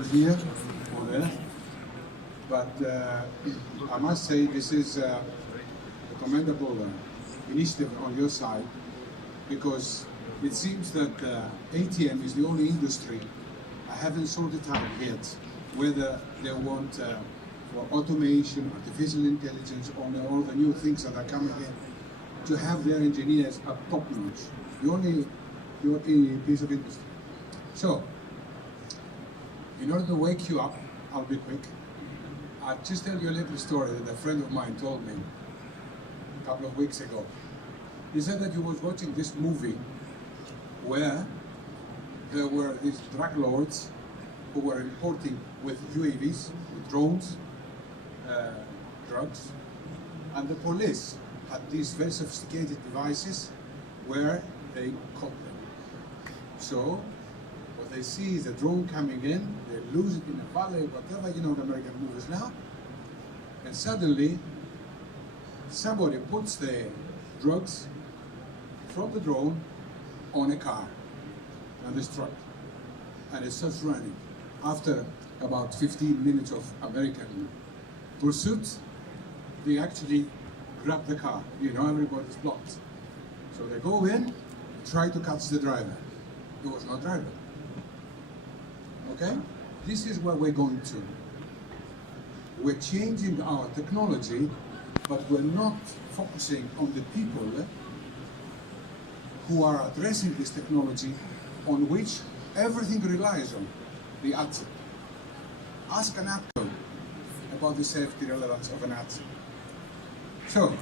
here or there, but I must say this is a commendable initiative on your side, because it seems that ATM is the only industry I haven't sorted out yet whether they want for automation, artificial intelligence, or all the new things that are coming in, to have their engineers at top notch. The only piece of industry. So, in order to wake you up, I'll be quick. I'll just tell you a little story that a friend of mine told me a couple of weeks ago. He said that he was watching this movie where there were these drug lords who were importing with UAVs, with drones, drugs, and the police had these very sophisticated devices where they caught them. So, what they see is a drone coming in, they lose it in a valley, whatever, you know, the American movies now, and suddenly somebody puts the drugs from the drone on a car, on this truck, and it starts running. After about 15 minutes of American pursuit, they actually grab the car. You know, everybody's blocked. So they go in, try to catch the driver. There was no driver. Okay? This is where we're going to. We're changing our technology, but we're not focusing on the people who are addressing this technology, on which everything relies on, the ATSEP. Ask an ATSEP about the safety relevance of an ATSEP. So,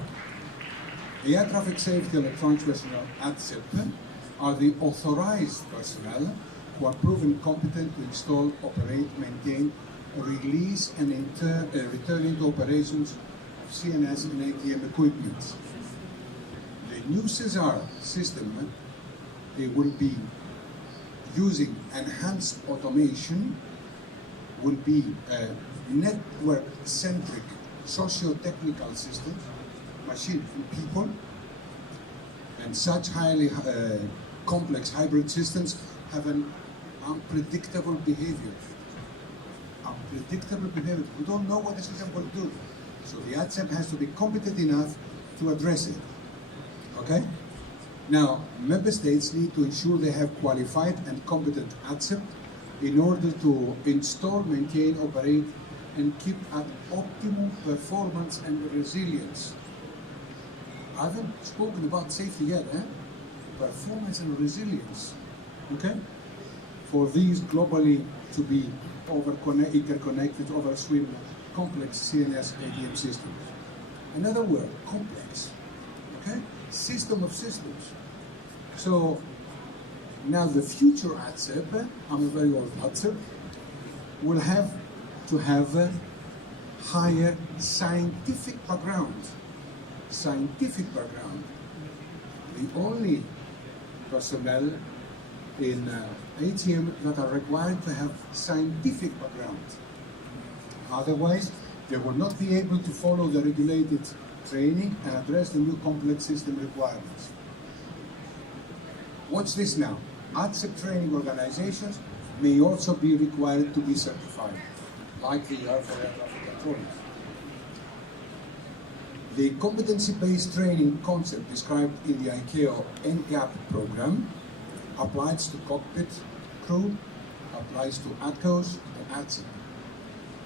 the air traffic safety electronics personnel ATSEP are the authorized personnel who are proven competent to install, operate, maintain, release, and return into operations of CNS and ATM equipment. The new CESAR system, it will be using enhanced automation, will be network-centric socio-technical systems, machine and people, and such highly complex hybrid systems have an unpredictable behavior. Unpredictable behavior. We don't know what the system will do. So the ATSEP has to be competent enough to address it. Okay? Now, member states need to ensure they have qualified and competent ATSEP in order to install, maintain, operate, and keep at optimum performance and resilience. I haven't spoken about safety yet, Performance and resilience, okay? For these globally to be interconnected, overswim complex CNS ATM systems. Another word, complex, okay? System of systems. So, now the future ATSEP, I'm a very old ATSEP, will have to have a higher scientific background. Scientific background. The only personnel in ATM that are required to have scientific background. Otherwise, they will not be able to follow the regulated training and address the new complex system requirements. Watch this now. ATSEP training organizations may also be required to be certified, like they are for air traffic controllers. The competency-based training concept described in the ICAO NCAP program applies to cockpit crew, applies to ATCOs and ATSEP.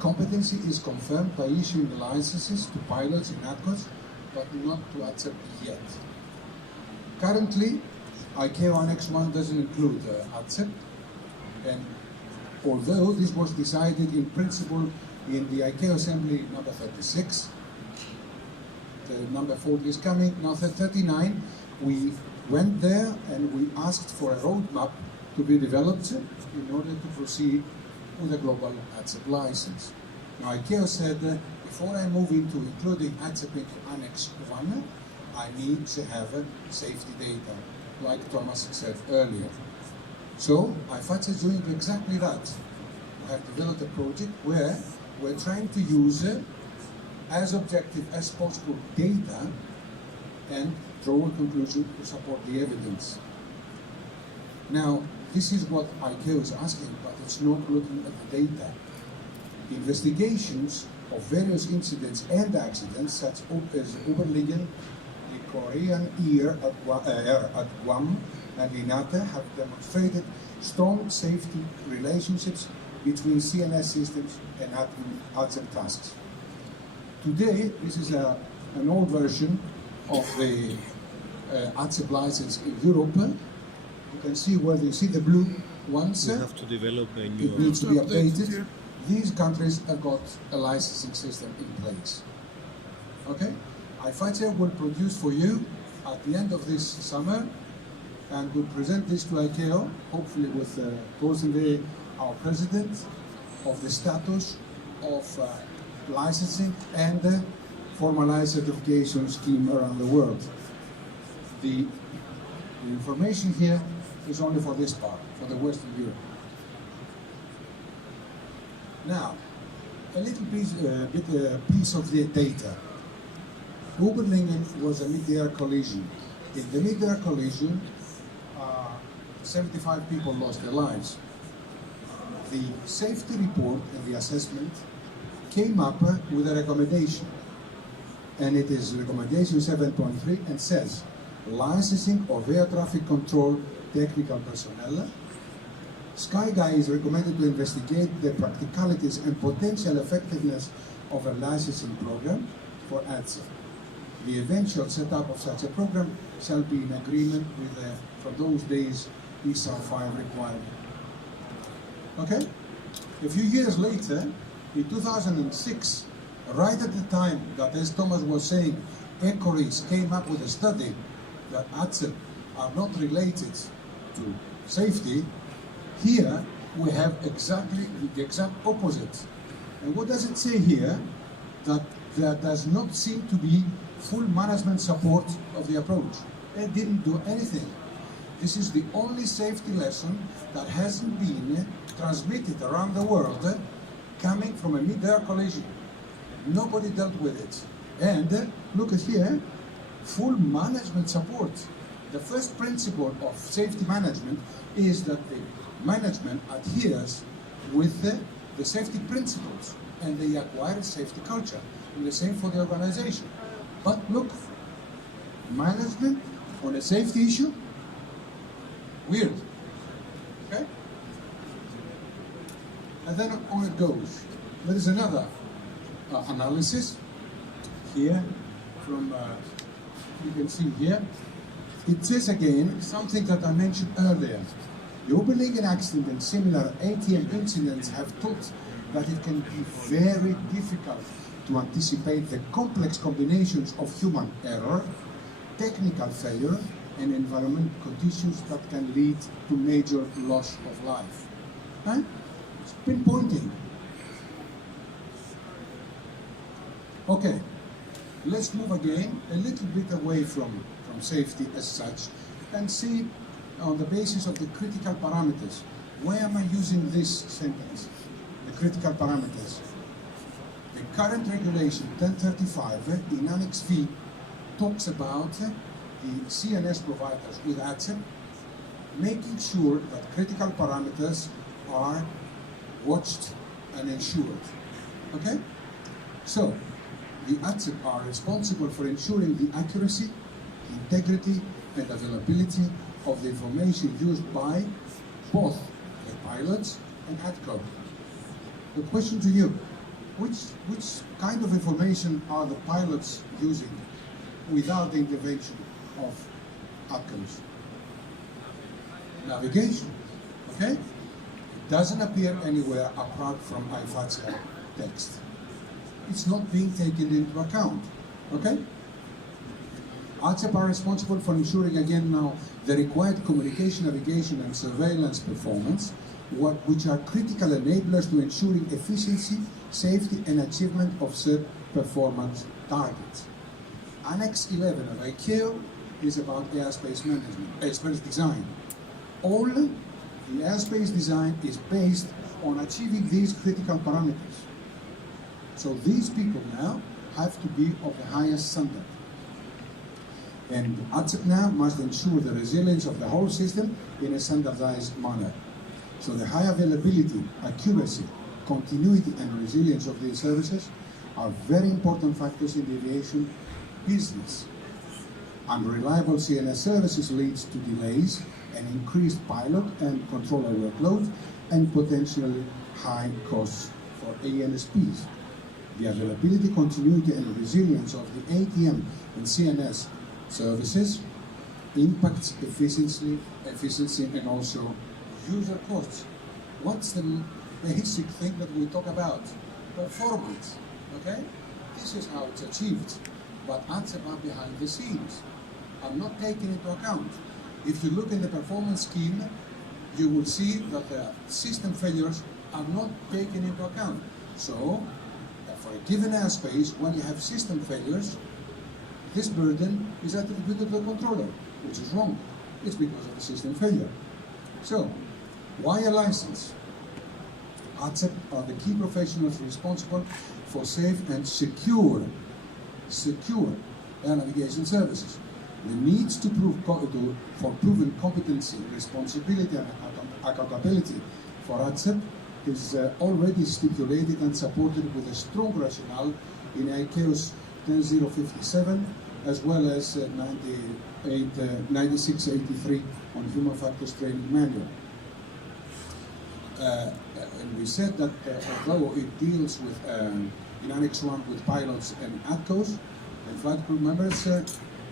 Competency is confirmed by issuing the licenses to pilots in ATCOs, but not to ATSEP yet. Currently, ICAO Annex 1 doesn't include ATSEP, and although this was decided in principle in the ICAO Assembly number 36, the number 40 is coming, now 39, we went there and we asked for a roadmap to be developed in order to proceed with a global ATSEP license. Now ICAO said before I move into including ATSEP in Annex 1, I need to have safety data, like Thomas said earlier. So IFATSEA is doing exactly that. We have developed a project where we're trying to use as objective as possible data and draw a conclusion to support the evidence. Now, this is what ICAO is asking, but it's not looking at the data. Investigations of various incidents and accidents, such as Oberligen, the Korean Air at Guam, and Linate, have demonstrated strong safety relationships between CNS systems and ATSEP tasks. Today, this is an old version of the ATSEP license in Europe. You can see where you see the blue ones. We have to develop a new. It needs to be updated. These countries have got a licensing system in place. Okay? IFATSEA will produce for you at the end of this summer, and will present this to ICAO, hopefully with Rosenday, our president, of the status of licensing and formalized certification scheme around the world. The information here is only for this part, for the Western Europe. Now, a little piece of the data. Oberlingen was a mid-air collision. In the mid-air collision, 75 people lost their lives. The safety report and the assessment came up with a recommendation, and it is recommendation 7.3 and says, licensing of air traffic control technical personnel. SkyGuy is recommended to investigate the practicalities and potential effectiveness of a licensing program for ATSEP. The eventual setup of such a program shall be in agreement with the, from those days, ESA 5 requirement. Okay? A few years later, in 2006, right at the time that, as Thomas was saying, ECORIS came up with a study that ATSEP are not related to safety. Here we have exactly the exact opposite. And what does it say here? That there does not seem to be full management support of the approach. They didn't do anything. This is the only safety lesson that hasn't been transmitted around the world coming from a mid-air collision. Nobody dealt with it. And look at here, full management support. The first principle of safety management is that the management adheres with the safety principles, and they acquire a safety culture. And the same for the organization. But look, management on a safety issue, weird. Okay? And then on it goes. There is another analysis here from, you can see here. It says again something that I mentioned earlier. The Oberligen accident and similar ATM incidents have taught that it can be very difficult to anticipate the complex combinations of human error, technical failure, and environmental conditions that can lead to major loss of life. Huh? It's pinpointing. Okay, let's move again a little bit away from safety as such and see on the basis of the critical parameters. Why am I using this sentence? The critical parameters. The current regulation 1035 in Annex V talks about the CNS providers with ATSEP making sure that critical parameters are watched and ensured. Okay? So, the ATSEP are responsible for ensuring the accuracy, integrity, and availability of the information used by both the pilots and ATCO. The question to you, which kind of information are the pilots using without the intervention of ATCOs? Navigation, okay? It doesn't appear anywhere apart from IFATSEA text. It's not being taken into account, okay? ATSEP are responsible for ensuring, again now, the required communication, navigation, and surveillance performance, which are critical enablers to ensuring efficiency, safety, and achievement of set performance targets. Annex 11 of ICAO is about airspace management, airspace design. All the airspace design is based on achieving these critical parameters. So these people now have to be of the highest standard. And ATSEP now must ensure the resilience of the whole system in a standardized manner. So the high availability, accuracy, continuity and resilience of these services are very important factors in the aviation business. Unreliable CNS services leads to delays and increased pilot and controller workload and potentially high costs for ANSPs. The availability, continuity and resilience of the ATM and CNS services impacts efficiency and also user costs. What's the basic thing that we talk about? Performance, okay? This is how it's achieved, but ATSEP are behind the scenes, are not taken into account. If you look in the performance scheme, you will see that the system failures are not taken into account. So, for a given airspace, when you have system failures, this burden is attributed to the controller, which is wrong. It's because of the system failure. So, why a license? ATSEP are the key professionals responsible for safe and secure air navigation services. The needs to prove for proven competency, responsibility and accountability for ATSEP is already stipulated and supported with a strong rationale in ICAO's 10057 as well as 9683 on human factors training manual. And we said that although it deals with, in Annex 1 with pilots and ATCOs and flight crew members,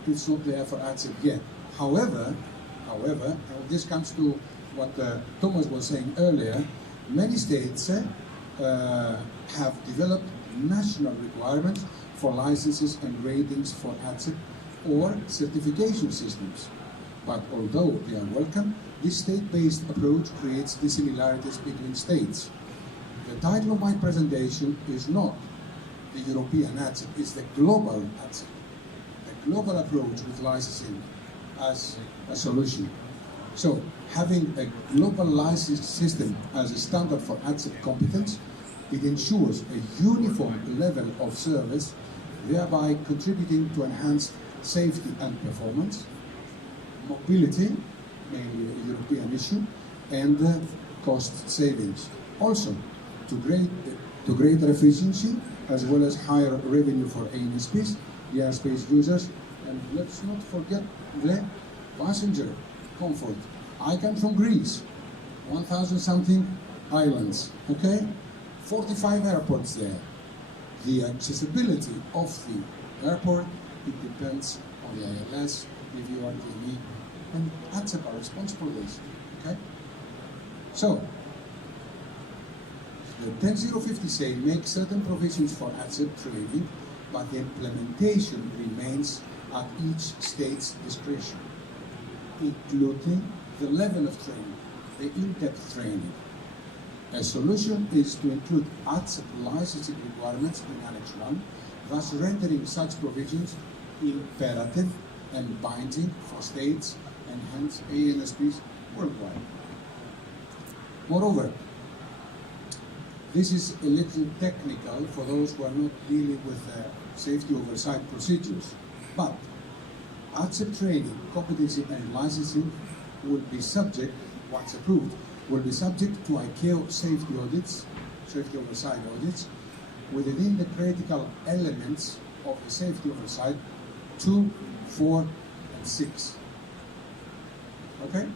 it's not there for ATSEP yet. However, this comes to what Thomas was saying earlier, many states have developed national requirements for licenses and ratings for ATSEP or certification systems. But although they are welcome, this state-based approach creates dissimilarities between states. The title of my presentation is not the European ATSEP, it's the global ATSEP, the global approach with licensing as a solution. So, having a global license system as a standard for ATSEP competence, it ensures a uniform level of service, thereby contributing to enhanced safety and performance, mobility, mainly a European issue, and cost savings. Also, to greater efficiency, as well as higher revenue for ANSPs, the airspace users, and let's not forget the passenger comfort. I come from Greece, 1,000 something islands, okay? 45 airports there. The accessibility of the airport, it depends on the ILS, review RTME, and ATSEP are responsible for this, okay? So, the 10050 say makes certain provisions for ATSEP training, but the implementation remains at each state's discretion, including the level of training, the in-depth training. A solution is to include ATSEP licensing requirements in Annex 1, thus rendering such provisions imperative and binding for states and hence ANSPs worldwide. Moreover, this is a little technical for those who are not dealing with safety oversight procedures, but ATSEP training, competency and licensing will be subject, once approved, will be subject to ICAO safety audits, safety oversight audits, within the critical elements of the safety oversight 2, 4, and 6. Okay?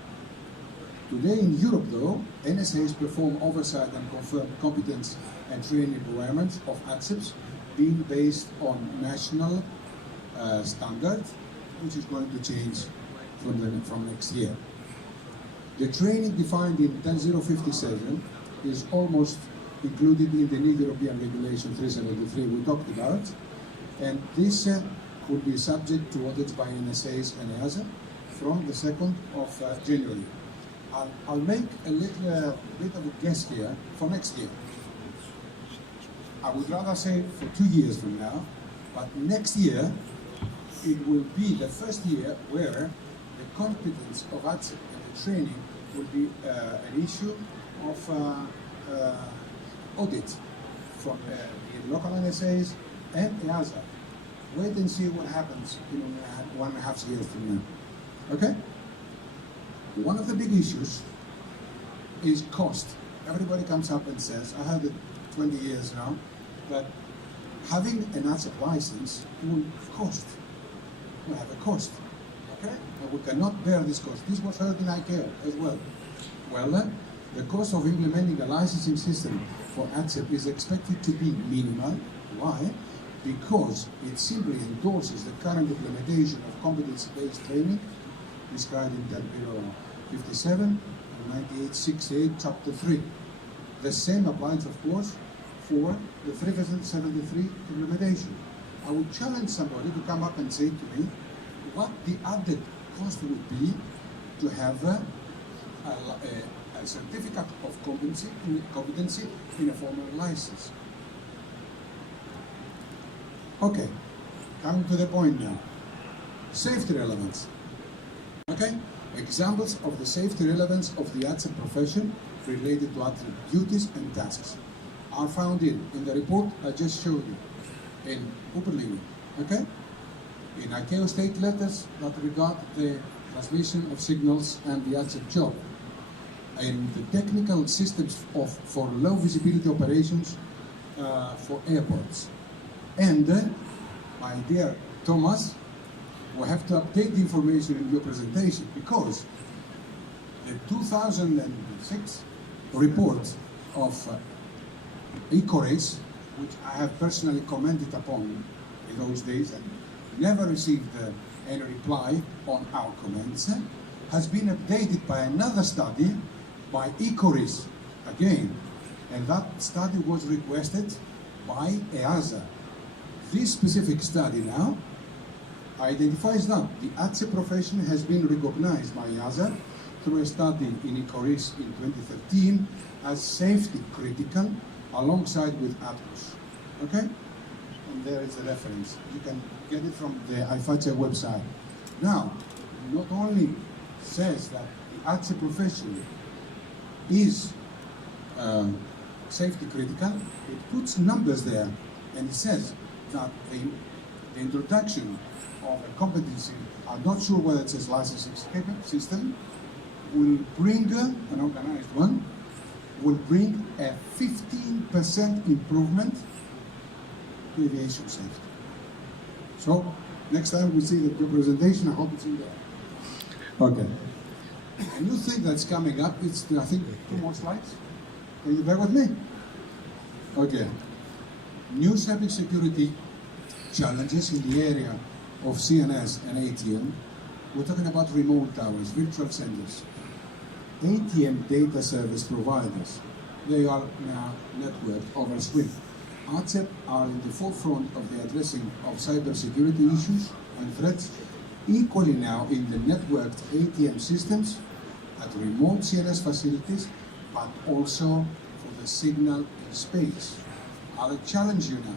Today in Europe, though, NSAs perform oversight and confirm competence and training requirements of ATSEPs being based on national standards, which is going to change from next year. The training defined in 10057 is almost included in the new European Regulation 373 we talked about, and this will be subject to audits by NSAs and EASA from the 2nd of January. I'll make a little bit of a guess here for next year. I would rather say for 2 years from now, but next year it will be the first year where the competence of ATSEP and the training will be an issue of audit from the local NSAs and EASA. wait and see what happens in 1.5 years from now. Okay? One of the big issues is cost. Everybody comes up and says, I had it 20 years now, that having an ATSEP license will cost. Will have a cost. Okay? And we cannot bear this cost. This was heard in ICAO as well. Well, the cost of implementing a licensing system for ATSEP is expected to be minimal. Why? Because it simply endorses the current implementation of competency-based training described in Bureau 57 and 9868, Chapter 3. The same applies, of course, for the 373 implementation. I would challenge somebody to come up and say to me what the added cost would be to have a certificate of competency in a formal license. Okay, coming to the point now. Safety relevance. Okay, examples of the safety relevance of the ATSEP profession related to ATSEP duties and tasks are found in the report I just showed you, in Upperlingen, okay? In ICAO state letters that regard the transmission of signals and the ATSEP job, in the technical systems for low visibility operations for airports. And, my dear Thomas, we have to update the information in your presentation because the 2006 report of ECORACE, which I have personally commented upon in those days and never received any reply on our comments, has been updated by another study by ECORACE again, and that study was requested by EASA. This specific study now identifies that the ATSEP profession has been recognized by EASA through a study in ECORACE in 2013 as safety critical alongside with ATMOS. Okay? And there is a reference. You can get it from the IFATSEA website. Now, not only says that the ATSEP profession is safety critical, it puts numbers there, and it says that the introduction of a competency, I'm not sure whether it says licensing system, will bring, an organized one, will bring a 15% improvement to aviation safety. So, next time we see the presentation, I hope it's in there. Okay. A new thing that's coming up, it's, I think, 2 more slides. Can you bear with me? Okay. New cybersecurity challenges in the area of CNS and ATM. We're talking about remote towers, virtual centers. ATM data service providers, they are now networked over SWIFT. ATSEP are in the forefront of the addressing of cybersecurity issues and threats, equally now in the networked ATM systems at remote CNS facilities, but also for the signal in space. I'll challenge you now.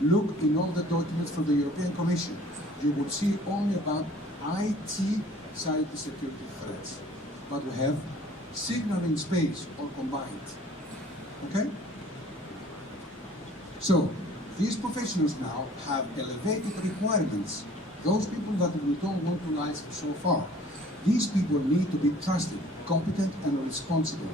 Look in all the documents from the European Commission. You will see only about IT cybersecurity threats. But we have signal in space all combined. Okay? So, these professionals now have elevated requirements. Those people that we don't want to license so far. These people need to be trusted, competent, and responsible.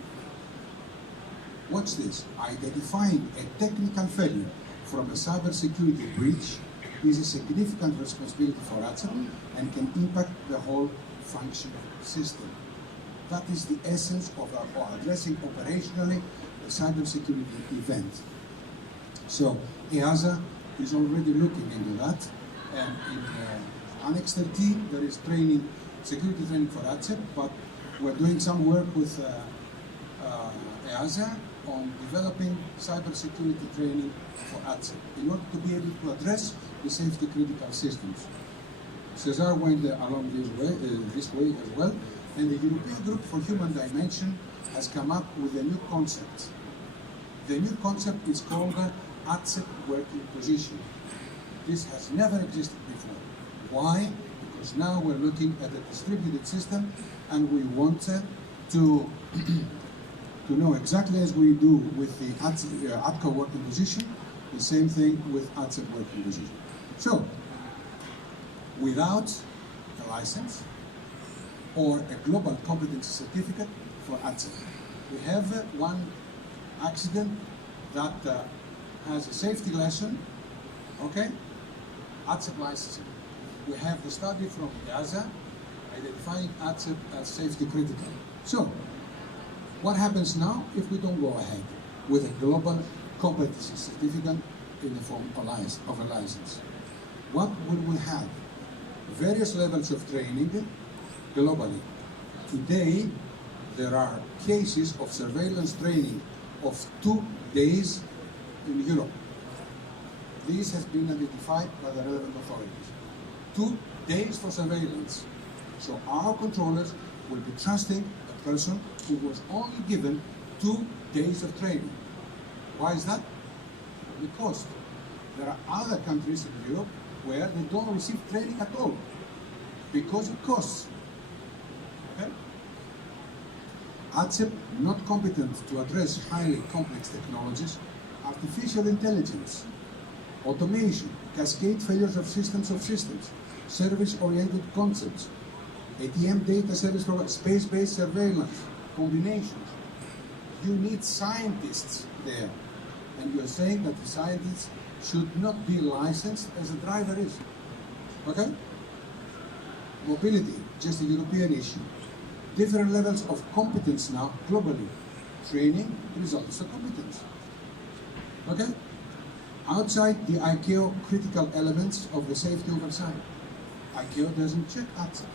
Watch this. Identifying a technical failure from a cybersecurity breach is a significant responsibility for ATSEP and can impact the whole functioning system. That is the essence of addressing operationally the cybersecurity event. So EASA is already looking into that, and in Annex 13 there is training, security training for ATSEP, but we're doing some work with EASA on developing cybersecurity training for ATSEP in order to be able to address the safety critical systems. Cesar went along this way as well, and the European Group for Human Dimension has come up with a new concept. The new concept is called ATSEP working position. This has never existed before. Why? Because now we're looking at a distributed system, and we want to know exactly as we do with the ATCO working position, the same thing with ATSEP working position. So, without a license or a global competency certificate for ATSEP. We have one accident that has a safety lesson, okay? ATSEP licensing. We have the study from EASA identifying ATSEP as safety critical. So, what happens now if we don't go ahead with a global competency certificate in the form of a license? What would we have? Various levels of training globally. Today, there are cases of surveillance training of 2 days in Europe. This has been identified by the relevant authorities. 2 days for surveillance. So our controllers will be trusting a person who was only given 2 days of training. Why is that? Because there are other countries in Europe where they don't receive training at all because it costs. Okay? ATSEP not competent to address highly complex technologies, artificial intelligence, automation, cascade failures of systems, service-oriented concepts, ATM data service provider, space-based surveillance, combinations. You need scientists there. And you're saying that the scientists should not be licensed as a driver is. Okay? Mobility, just a European issue. Different levels of competence now, globally. Training results of competence. Okay? Outside the ICAO critical elements of the safety oversight. ICAO doesn't check ATSEP.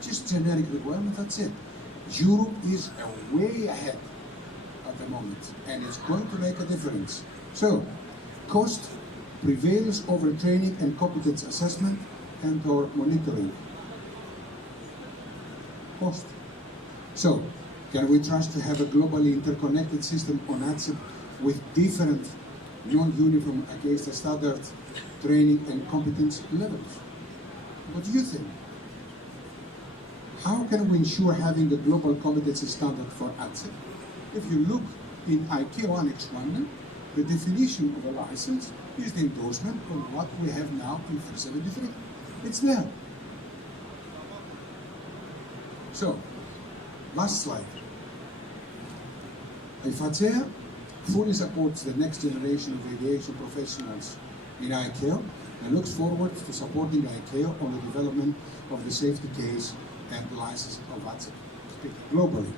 Just generic requirement, that's it. Europe is way ahead at the moment, and it's going to make a difference. So, cost prevails over training and competence assessment and or monitoring. Cost. So, can we trust to have a globally interconnected system on ATSEP with different non-uniform against the standard training and competence levels? What do you think? How can we ensure having a global competency standard for ATSEP? If you look in ICAO Annex 1, the definition of a license is the endorsement of what we have now in 373. It's there. So, last slide. IFATSEA fully supports the next generation of aviation professionals in ICAO and looks forward to supporting ICAO on the development of the safety case and the licensing of ATSEP globally.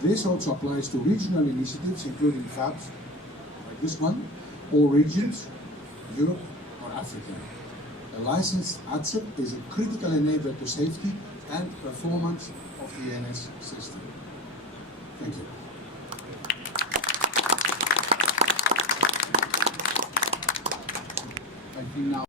This also applies to regional initiatives, including FABs, like this one, or regions, Europe or Africa. A licensed ATSEP is a critical enabler to safety and performance of the ANS system. Thank you. I think now